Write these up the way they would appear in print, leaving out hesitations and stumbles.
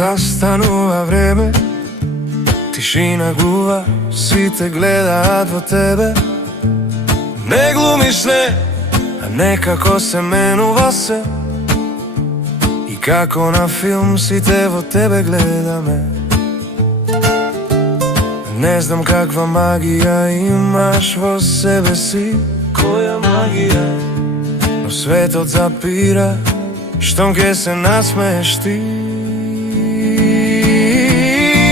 Застанува време, тишина глува, сите гледаат во тебе. Не глумиш, не, а некако се менува се. И како на филм сите во тебе гледаме. Не знам каква магија имаш во себе си. Која магија? Но светот запира, штом ке се насмееш ти.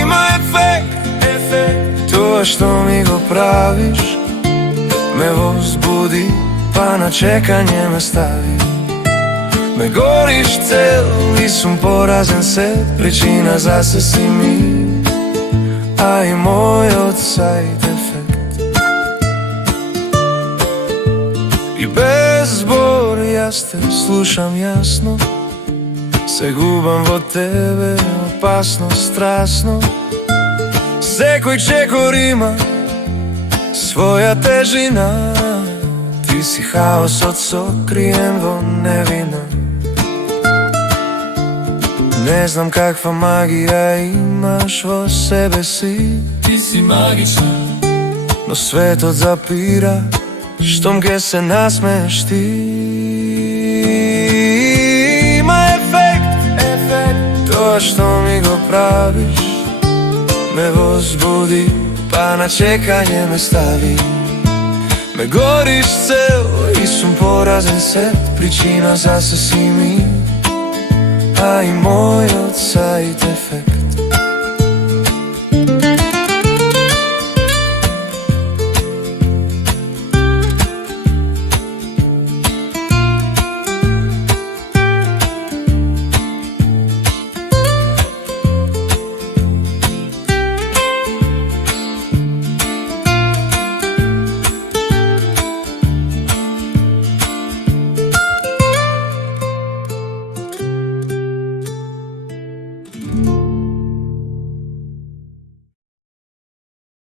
Има ефект, тоа што ми го правиш ме возбуди, па на чекање ме стави. Ме гориш цел и сум поразен се, причина за се си ми, а и мојот сайд ефект. И без збор јас те слушам јасно, се губам во тебе, опасно, страсно. Секој чекор има своја тежина, ти си хаосот сокриен во невина. Не знам каква магија имаш во себе си. Ти си магична, но светот запира, штом ке се насмееш ти. Има ефект, тоа што ми го правиш ме возбуди, па на чекање ме стави. Ме гориш цел и сум поразен се, причина за се си ми, а и мојот сайд ефект.